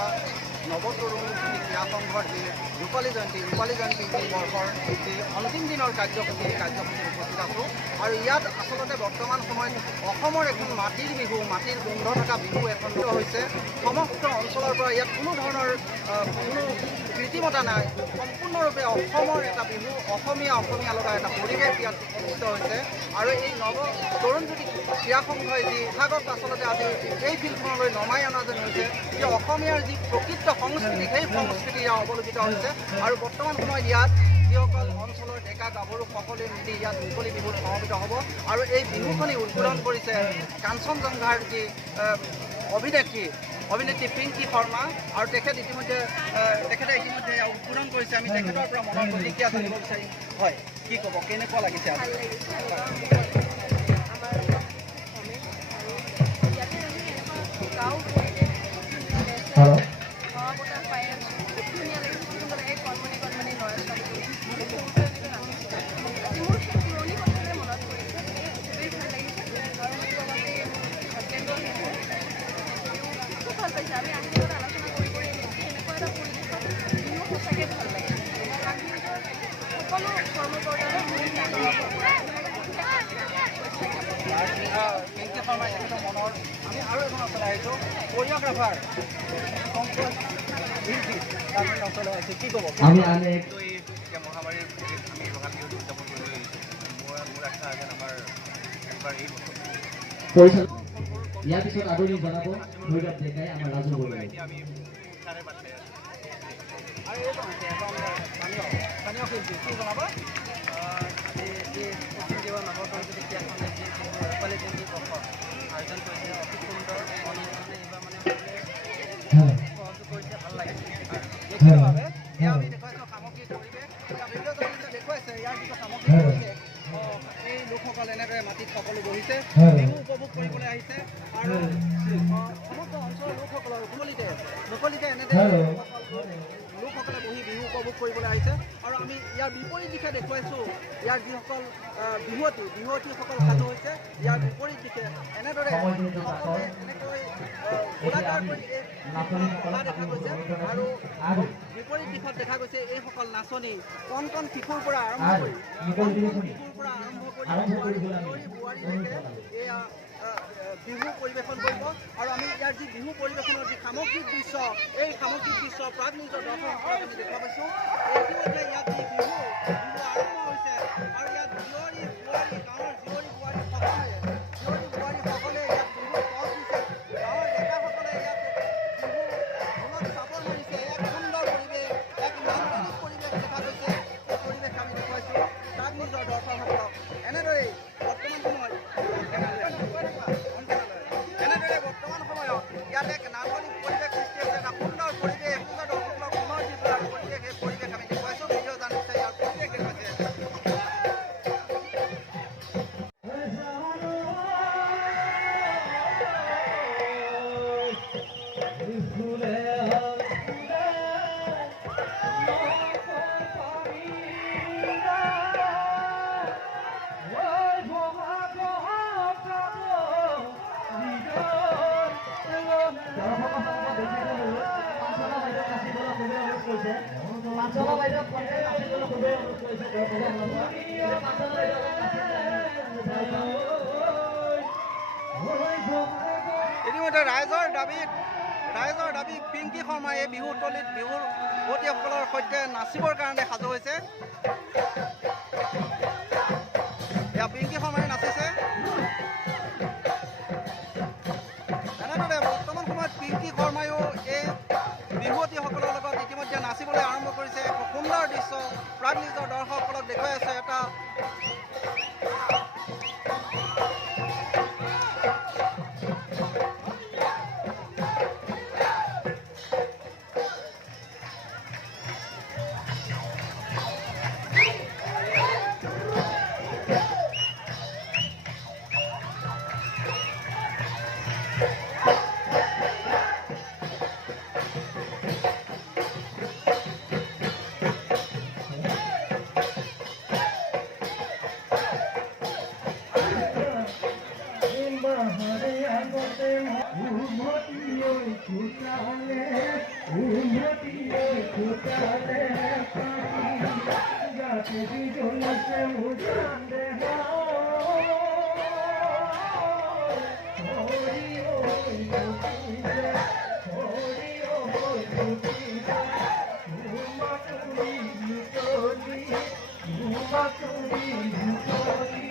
পৰা নৱতৰুণ ক্ৰীড়া সংঘৰ যি ৰূপালী জয়ন্তী বৰ্ষৰ যি অন্তিম দিনৰ কাৰ্যসূচী উপস্থিত আছোঁ। আৰু ইয়াত আচলতে বৰ্তমান সময়ত অসমৰ এখন মাটিৰ বিহু, মাটিৰ গোন্ধ থকা বিহু এখন হৈছে। সমস্ত অঞ্চলৰ পৰা ইয়াত কোনো ধৰণৰ কোনো কৃত্ৰিমতা নাই, সম্পূৰ্ণৰূপে অসমৰ এটা বিহু, অসমীয়া লগা এটা পৰিৱেশ ইয়াত অনুষ্ঠিত হৈছে। আৰু এই তৰুণজ্যোতি ক্ৰীড়া সংঘই যি বিভাগক আচলতে আজি এই ফিল্ডখনলৈ নমাই অনা যেন হৈছে, যে অসমীয়াৰ যি প্ৰকৃত সংস্কৃতি, সেই সংস্কৃতি ইয়াত অৱলোকিত হৈছে। আৰু বৰ্তমান সময়ত ইয়াত যিসকল অঞ্চলৰ ডেকা গাভৰু সকলোৱে মিলি ইয়াত মুকলি বিহুত সমবেত হ'ব। আৰু এই বিহুখনি উদ্বোধন কৰিছে কাঞ্চনজংঘাৰ যি অভিনেত্ৰী পিংকী শৰ্মা, আৰু তেখেতে ইতিমধ্যে উদ্বোধন কৰিছে। আমি তেখেতৰ পৰা মনৰ প্ৰতিক্ৰিয়া জানিব বিচাৰিম। হয়, কি ক'ব, কেনেকুৱা লাগিছে? পিংকী শৰ্মা তেখেতৰ মনৰ, আমি আৰু এজন অঞ্চল আহিছোঁ, কোৰিঅ'গ্ৰাফাৰ অঞ্চল আহিছোঁ। কি ক'ব? এতিয়া মহামাৰীৰ আমি ৰঙালী বিহুটো উদযাপন কৰিবলৈ মোৰ আশা যেন আমাৰ এইবাৰ এই বছৰ ইয়াৰ পিছত আদৰণি জনাব ভৈৰৱ ডেকাই আমাৰ ৰাজু বৰুৱাই। এতিয়া আমি চাৰে পাতে আৰু এইজন স্থানীয় শিল্পী কি জনাব? আজি পশ্চিমদেৱৰ নৱতৰুণ ক্ৰীড়াখনে যি ৰূপালী জয়ন্তী বৰ্ষ আয়োজন কৰিছে, অতি সুন্দৰ অনুষ্ঠানে এইবাৰ মানে সহযোগ কৰিছে, ভাল লাগিছে। নিশ্চিতভাৱে এয়া আমি দেখুৱাইছোঁ সামগ্ৰিক পৰিৱেশ, দেখুৱাইছে ইয়াৰ যিটো সামগ্ৰিক পৰিৱেশ। এই লোকসকল এনেদৰে মাটিত সকলো বহিছে, বিহু উপভোগ কৰিবলৈ আহিছে। আৰু সমগ্ৰ অঞ্চলৰ লোকসকলৰ মুকলিতে এনেদৰে লোকসকলে বহি বিহু উপভোগ কৰিবলৈ আহিছে। আৰু আমি ইয়াৰ বিপৰীত দিশে দেখুৱাইছোঁ ইয়াৰ যিসকল বিহুৱতীসকল সাজু হৈছে, ইয়াৰ বিপৰীত দিশে এনেদৰে সকলোৱে এনেকৈ গোলাকাৰ কৰি অহা দেখা গৈছে। আৰু বিপৰীত দিশত দেখা গৈছে এইসকল নাচনী কণ শিশুৰ পৰা আৰম্ভ কৰি বোৱাৰীলৈকে এয়া বিহু পৰিৱেশন কৰিব। আৰু আমি ইয়াৰ যি বিহু পৰিৱেশনৰ যি সামগ্ৰিক দৃশ্য, এই সামগ্ৰিক দৃশ্য প্ৰাগ নিউজৰ দৰ্শকসকলক আমি দেখা পাইছোঁ। ইতিমধ্যে ইয়াত যি বিহু আৰম্ভ হৈছে, আৰু ইয়াত বোৱাৰী গাঁৱৰ বোৱাৰী সকলে ইয়াত বিহু পথ দিছে। গাঁৱৰ ডেকাসকলে ইয়াত বিহু মনত চাপৰ মাৰিছে। এক সুন্দৰ পৰিৱেশ, এক নান্দনিক পৰিৱেশ দেখা গৈছে। এই পৰিৱেশ আমি দেখুৱাইছোঁ প্ৰাগ নিউজৰ দৰ্শকসকলক। এনেদৰেই বৰ্তমান সময়ত ইয়াত এক নান্দনিক পৰিৱেশ সৃষ্টি হৈছে, এটা সুন্দৰ পৰিৱেশ, সুন্দৰ দৰ্শকসকলক পুনৰ যি পৰিৱেশ, সেই পৰিৱেশ আমি দেখুৱাইছোঁ। ভিডিঅ' জানিছে ইয়াৰ পৰিৱেশ দেখুৱাইছে। ইতিমধ্যে ৰাইজৰ দাবী পিংকী শৰ্মাই এই বিহুতলিত বিহুৰ যুৱতীসকলৰ সৈতে নাচিবৰ কাৰণে সাজু হৈছে। এয়া পিংকী শৰ্মাই নাচিছে। এনেদৰে বৰ্তমান সময়ত পিংকী শৰ্মায়ো এই বিহুৱতীসকলৰ লগত ইতিমধ্যে নাচিবলৈ আৰম্ভ কৰিছে। এক সুন্দৰ দৃশ্য প্ৰাগ নিউজৰ দৰ্শকসকলক দেখুৱাই আছে। এটা Hare Hare Hare Hare উন্নতিয়ে কোথালে পাখি যাতে বিজনেছে উঠান দেহা হরি ওই লুকিয়ে হরি ওই লুকিয়ে ঘুমা তুমি লুকলি ঘুমা তুমি লুকলি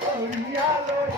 Hallelujah, Lord,